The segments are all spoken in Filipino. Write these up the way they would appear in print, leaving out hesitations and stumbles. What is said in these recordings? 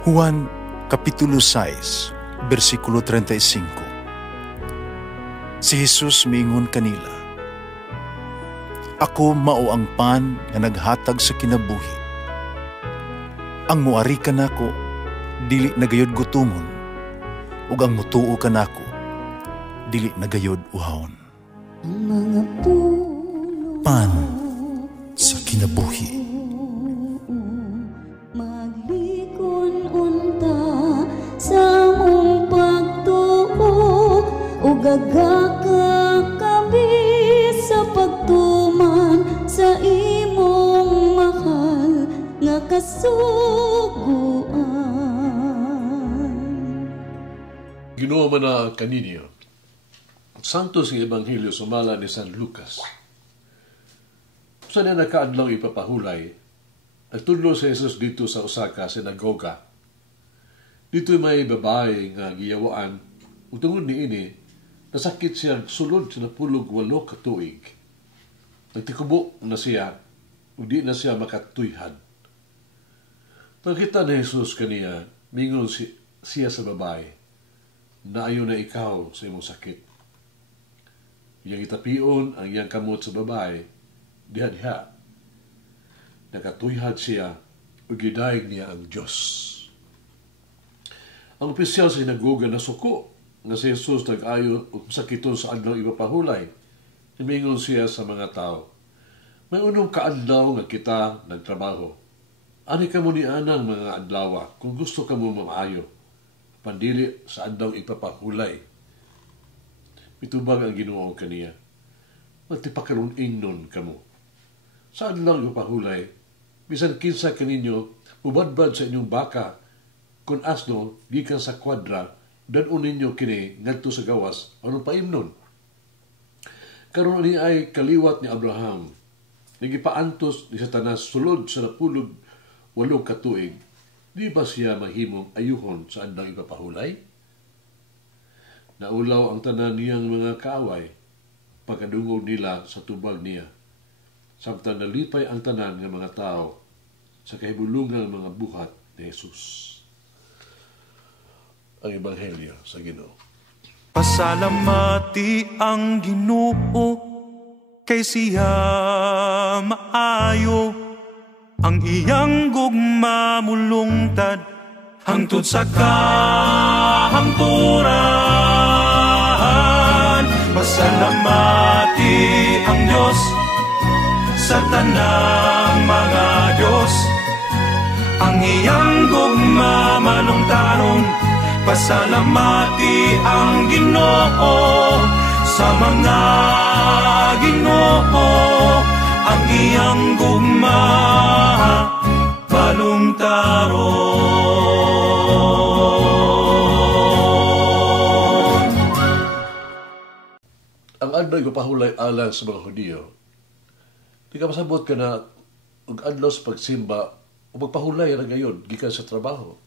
Juan Kapitulo 6, versikulo 35. Si Jesus miingon kanila, "Ako mao ang pan nga naghatag sa kinabuhi. Ang muari kanako dili nagayod gutomon, ug ang mutuo kanako dili nagayod uhawon." Pan sa kinabuhi. Gagakakabi sa pagtuman sa imong mahal nga kasuguan. Ginoo man na kaninyo. Santo sa Ebanghelyo sumala ni San Lucas. Sa na nakaadlaw ipapahulay, nagtudlo si Jesus dito sa usa ka sinagoga. Dito may babae nga giyawaan, ug tungod niini nasakit siya sulod sa 18 ka tuig. Nagtikubo na siya, o di na siya makatuyhad. Nakita na Jesus kaniya, mingon siya sa babae, "Naayo na ikaw sa imong sakit." Iyang itapion ang iyang kamot sa babae, diha-diha. Nakatuyhad siya, o gidayeg niya ang Diyos. Ang opisyal sa sinagoga na suko, na si Jesus nag-ayo o sakiton sa adlaw ipapahulay. Imingon siya sa mga tao, "May unong kaadlaw nga kita nagtrabaho. Ani ka mo ni anang mga adlawa kung gusto ka mo mamaayo. Pandili sa adlaw ipapahulay." Mitubag ang Ginoo kaniya, "Magtipakaroon ingnon kamo. Sa adlaw ipapahulay, bisan kinsa kaninyo, ubadbad sa inyong baka, kung asno, gikan sa kwadra, danon ninyo kini ngadto sa gawas aron paimnon. Karon ani ay kaliwat ni Abraham. Nagipaantos ni Satanas sulod sa 18 ka tuig. Di ba siya mahimong ayuhon sa andang ipapahulay? Naulaw ang tanan niyang mga kaaway pagkadungog nila sa tubag niya. Samtang nalipay ang tanan ng mga tao sa kahibulungang mga buhat ni Jesus." Ang Ebanghelyo sa Ginoo. Pasalamati ang Ginoo kay siya maayo, ang iyang gugma mulungtad hangtod sa kahangturan. Pasalamati ang Diyos sa tanang mga Diyos, ang iyang gugma malungtaron. Pasalamati ang Ginoo sa mga Ginoo, ang iyang gugma balungtaron. Ang adlaw ipapahulay alang sa mga Hudiyo. Di ka masabot ka na ang adlaw sa pagsimba o magpahulay na ngayon gikan sa trabaho.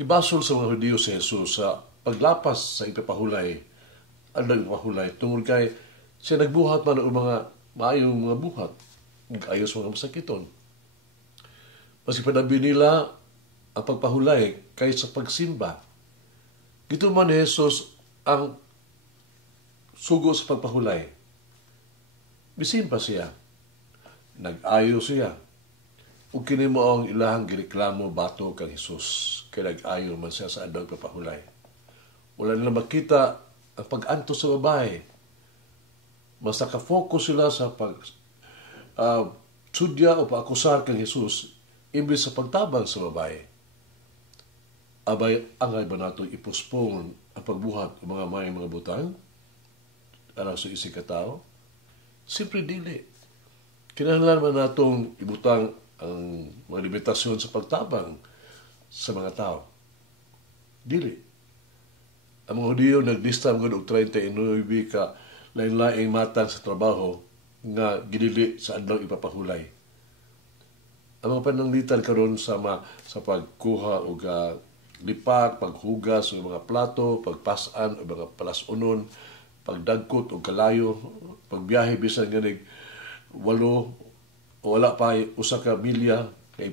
Ibasol sa mga Hudiyo si Jesus sa paglapas sa ipapahulay, adlaw ipapahulay, tungod kay siya nagbuhat man ang mga maayong mga buhat, nag-ayos mga masakiton. Mas ipanabi nila ang pagpahulay kaysa pagsimba. Dito man ni Jesus ang sugo sa pagpahulay. Bisimba siya, nag-ayos siya, ug kini mo ang ilahang gireklamo bato kang Jesus. Kaya nag-ayo man siya sa adlaw papahulay. Wala nila makita ang pag-antos sa babae. Mas nakafocus sila sa sudya o pag-akusar kang Jesus imbis sa pagtabang sa babae. Abay, angay ba nato ipospon ang pagbuhat ng mga may mga butang? Alang sa isig katao? Siyempre dili. Kinahanglan man natong ibutang ang mga limitasyon sa pagtabang sa mga tao. Dili. Ang mga Hudiyo naglista mga og 39 ka lain-laing matang sa trabaho nga ginili sa adlaw ipapahulay. Ang mga pananglitan karon sa pagkuha og lipat, paghugas ng mga plato, pagpasan o mga palasunon, pagdagkot o kalayo, pagbiyahe bisan ganig 8 o wala pa usa ka milya kay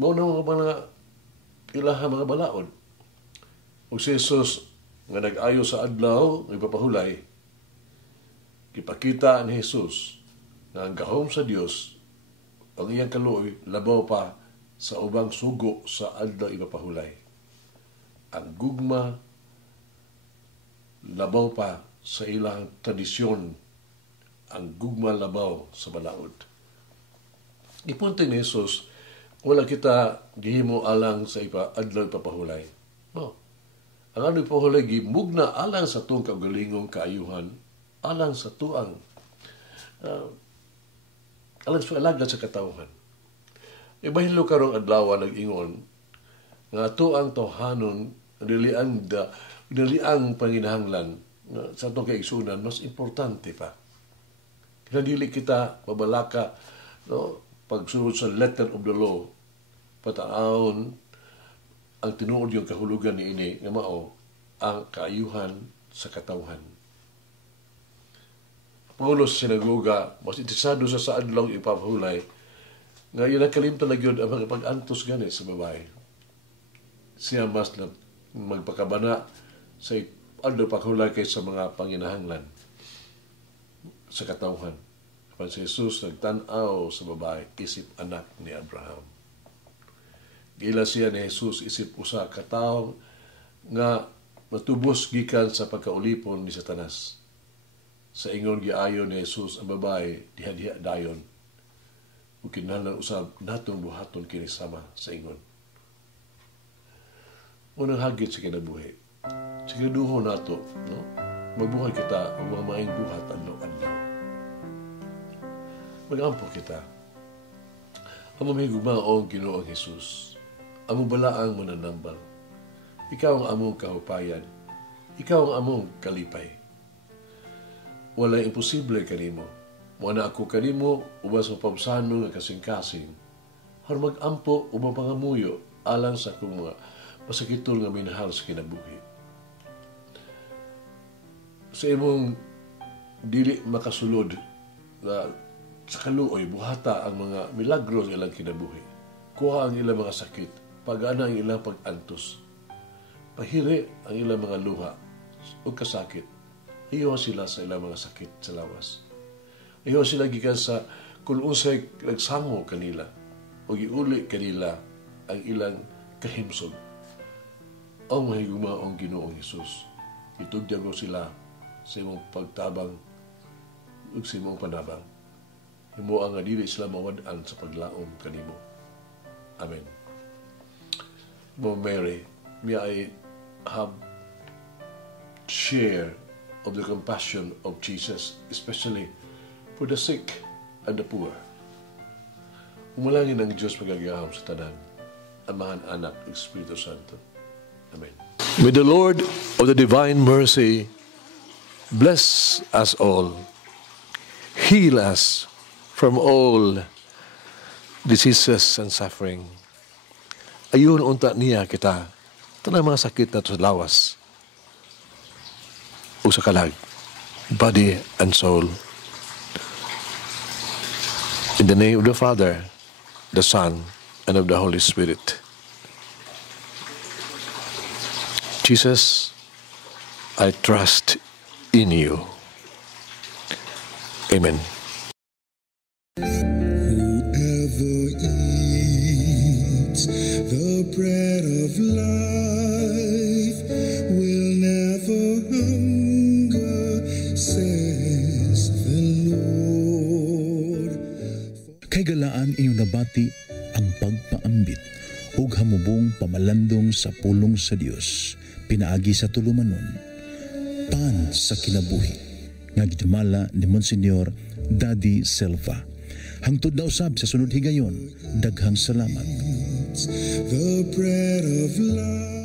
mao na mga ilaha mga balaod. Ug si Jesus nga nag-ayo sa adlaw nga ipapahulay, ipakita ni Jesus na ang gahom sa Dios ang iyang kaluoy labaw pa sa ubang sugo sa adlaw ipapahulay. Ang gugma labaw pa sa ilang tradisyon, ang gugma labaw sa balaod. Ipunto ni Jesus, wala kita gihimo alang sa adlaw ipapahulay. No. Ang adlaw ipapahulay gimugna alang sa tuong kaugalingong kaayuhan, alang sa tuang alang sa alagad sa katawhan. Ibahilo karong adlaw nag-ingon nga tuang tawhanon dili ang panginahanglan sa itong kaigsunan mas importante pa. Kinadili kita mabalaka pagsunod sa letter of the law, pataon ang tinuod yung kahulugan ni ini nga mao ang kaayuhan sa katawhan. Paulo sa sinagoga, mas interesado sa adlaw ipapahulay nga yun nakalimtan na yun ang mga pag-antos gani sa babae. Siya mas na magpakabana sa adlaw ipapahulay kaysa mga panginahanglan sa katawhan. Kapag si Jesus nagtanaw sa babae, isip anak ni Abraham. Gila siya ni Jesus, isip usa katawang nga matubos gikan sa pagkaulipon ni Satanas. Sa ingon giayon ni Jesus ang babae, diha-diha dayon. Ug kinahanglan usab natong buhaton kini sama sa ingon. Unang hagit sa kinabuhi. Siguraduho nato, no? Magbuhay kita ang mga maayong buhat adlaw-adlaw. Magampo kita. Amo may gugmaong Ginoong Jesus. Amo balaang mananambal. Ikaw ang among kahupayan. Ikaw ang among kalipay. Wala imposible kanimo. Muna ako kanimo ubas sa pamsano nga kasing-kasing. Har mag-ampo ubang pangamuyo alang sa akong mga pasakitol nga minahal sa kinabuhi. Sa imong dili makasulod na sa kaluoy, buhata ang mga milagro ng ilang kinabuhi. Kuha ang ilang mga sakit, pag-ana ang ilang pag-antos. Pahiri ang ilang mga luha o kasakit. Iyo sila sa ilang mga sakit sa lawas. Iyo sila gikan sa kung unsay nagsango kanila o giuli kanila ang ilang kahimsog. Ang mahigumaong Ginoong Hesus, itugyan ko sila sa imong pagtabang ug sa imong panabang. Himo ang dili sila mawad-an sa paglaom kanimo. Amen. Mo Mary, may I have share of the compassion of Jesus, especially for the sick and the poor. Umalangin ang Diyos magagaham sa tanan, Amahan, Anak, Espiritu Santo. Amen. May the Lord of the divine mercy bless us all, heal us from all diseases and suffering. Ayun unta niya kita, tanang mga sakit na sa lawas, o sa kalag, body and soul. In the name of the Father, the Son, and of the Holy Spirit. Jesus, I trust in you. Amen. Whoever eats the bread of life will never hunger, says the Lord. Kay galaan inyong nabati ang pagpaambit ug hamubong pamalandong sa pulong sa Dios pinaagi sa tulumanon pan sa kinabuhi nga gidumala ni Monsignor Daddy Silva. Hangtod na usab sa sunod higayon, daghang salamat. The bread of life.